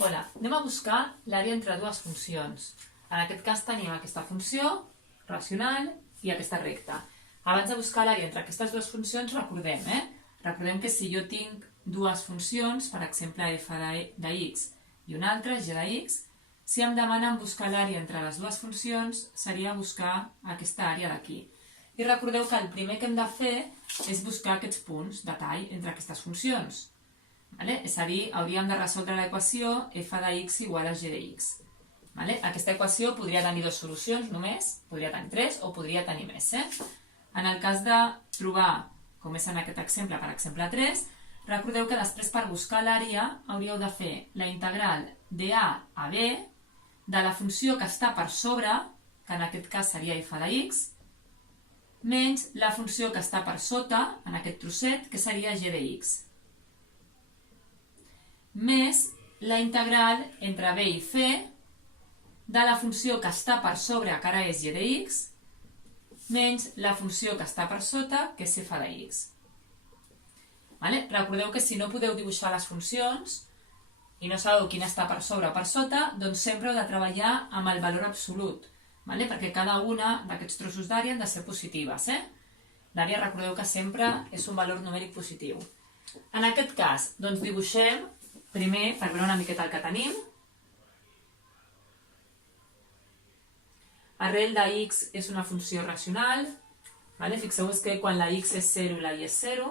Hola, anem a buscar l'àrea entre dues funcions. En aquest cas tenim aquesta funció racional i aquesta recta. Abans de buscar l'àrea entre aquestes dues funcions, recordem que si jo tinc dues funcions, per exemple f de x i una altra, g de x, si em demanen buscar l'àrea entre les dues funcions, seria buscar aquesta àrea d'aquí. I recordeu que el primer que hem de fer és buscar aquests punts de tall entre aquestes funcions. És a dir, hauríem de resoldre l'equació f de x igual a g de x. Aquesta equació podria tenir dues solucions només, podria tenir tres o podria tenir més. En el cas de trobar, com és en aquest exemple, per exemple 3, recordeu que després per buscar l'àrea hauríeu de fer la integral de a a b de la funció que està per sobre, que en aquest cas seria f de x, menys la funció que està per sota, en aquest trosset, que seria g de x, més la integral entre b i c de la funció que està per sobre, que ara és g de x, menys la funció que està per sota, que és f de x. Recordeu que si no podeu dibuixar les funcions i no sabeu quina està per sobre o per sota, doncs sempre heu de treballar amb el valor absolut, perquè cada una d'aquests trossos d'àrea han de ser positives. L'àrea, recordeu que sempre és un valor numèric positiu. En aquest cas, doncs dibuixem primer, per veure una miqueta el que tenim. Arrel de x és una funció racional. Fixeu-vos que quan la x és 0, la y és 0.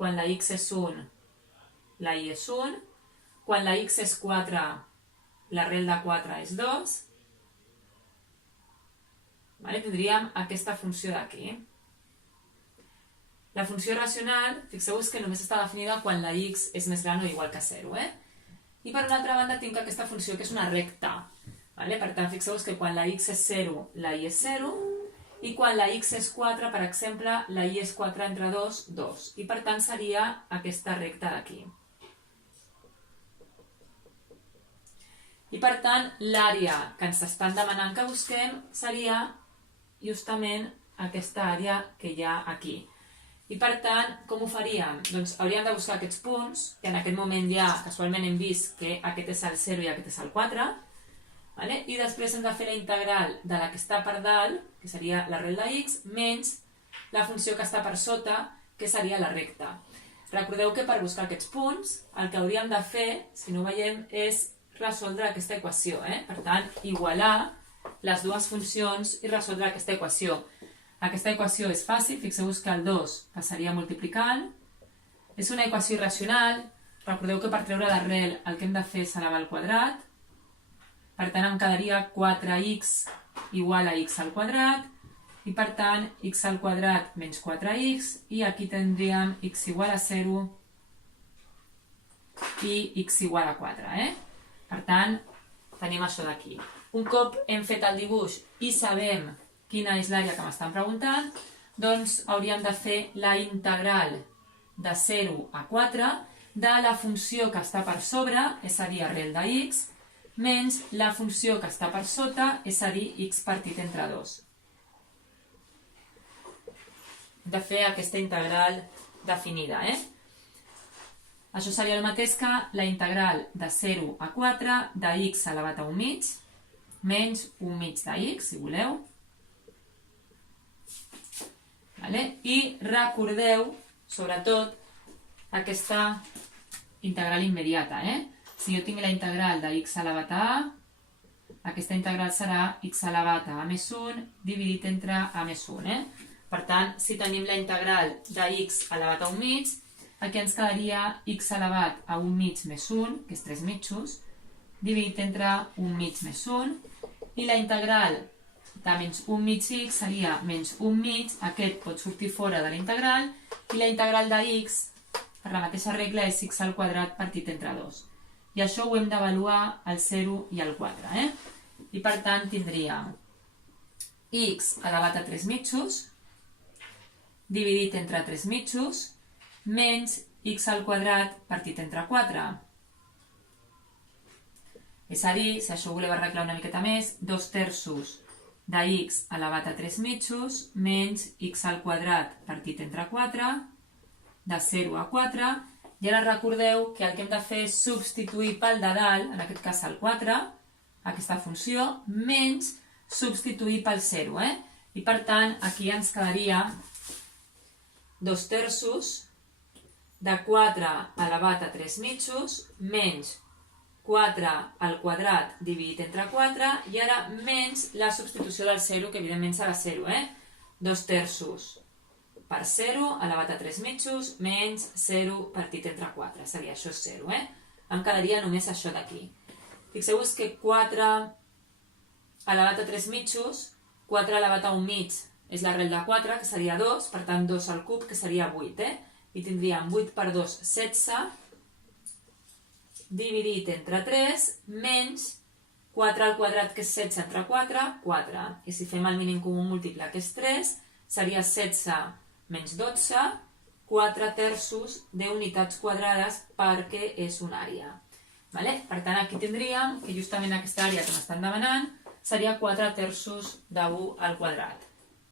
Quan la x és 1, la y és 1. Quan la x és 4, l'arrel de 4 és 2. Tindríem aquesta funció d'aquí. La funció racional, fixeu-vos que només està definida quan la x és més gran o igual que 0. I per una altra banda tinc aquesta funció que és una recta. Per tant, fixeu-vos que quan la x és 0, la y és 0, i quan la x és 4, per exemple, la y és 4 entre 2, 2. I per tant seria aquesta recta d'aquí. I per tant, l'àrea que ens estan demanant que busquem seria justament aquesta àrea que hi ha aquí. I per tant, com ho faríem? Doncs hauríem de buscar aquests punts, que en aquest moment ja casualment hem vist que aquest és el 0 i aquest és el 4, i després hem de fer la integral de la que està per dalt, que seria l'arrel de x, menys la funció que està per sota, que seria la recta. Recordeu que per buscar aquests punts, el que hauríem de fer, si no ho veiem, és resoldre aquesta equació. Per tant, igualar les dues funcions i resoldre aquesta equació. Aquesta equació és fàcil, fixeu-vos que el 2 passaria multiplicant. És una equació irracional, recordeu que per treure l'arrel el que hem de fer és elevar al quadrat. Per tant, em quedaria 4x igual a x al quadrat, i per tant, x al quadrat menys 4x, i aquí tindríem x igual a 0 i x igual a 4. Per tant, tenim això d'aquí. Un cop hem fet el dibuix i sabem quina és l'àrea que m'estan preguntant, doncs hauríem de fer la integral de 0 a 4 de la funció que està per sobre, és a dir, arrel de x, menys la funció que està per sota, és a dir, x partit entre 2. Hem de fer aquesta integral definida. Això seria el mateix que la integral de 0 a 4 de x elevat a 1 mig, menys 1 mig de x, si voleu. I recordeu, sobretot, aquesta integral immediata. Si jo tinc la integral de x elevat a a, aquesta integral serà x elevat a més 1 dividit entre a més 1. Per tant, si tenim la integral de x elevat a 1 mig, aquí ens quedaria x elevat a 1 mig més 1, que és 3 mitjos, dividit entre 1 mig més 1, i la integral de menys 1 mig x seria menys 1 mig, aquest pot sortir fora de la integral, i la integral de x, per la mateixa regla, és x al quadrat partit entre 2. I això ho hem d'avaluar al 0 i al 4. I per tant tindríem x elevat a 3 mitjos dividit entre 3 mitjos menys x al quadrat partit entre 4. És a dir, si això ho voleu arreglar una miqueta més, 2 terços de x elevat a 3 mitjos menys x al quadrat partit entre 4, de 0 a 4, I ara recordeu que el que hem de fer és substituir pel de dalt, en aquest cas el 4, aquesta funció, menys substituir pel 0, I per tant, aquí ens quedaria 2/3 de 4 elevat a 3 mitjos menys 4 al quadrat dividit entre 4 i ara menys la substitució del 0, que evidentment serà 0, 2/3 per 0 elevat a 3 mitjos menys 0 partit entre 4. Seria això 0, Em quedaria només això d'aquí. Fixeu-vos que 4 elevat a 3 mitjos, 4 elevat a 1 mig és l'arrel de 4, que seria 2, per tant 2 al cub, que seria 8, I tindríem 8 per 2, 16, dividit entre 3, menys 4 al quadrat, que és 16 entre 4, 4. I si fem el mínim comú múltiple, que és 3, seria 16 menys 12, 4/3 d'unitats quadrades perquè és una àrea. Per tant, aquí tindríem que justament aquesta àrea que m'estan demanant seria 4/3 de 1 al quadrat.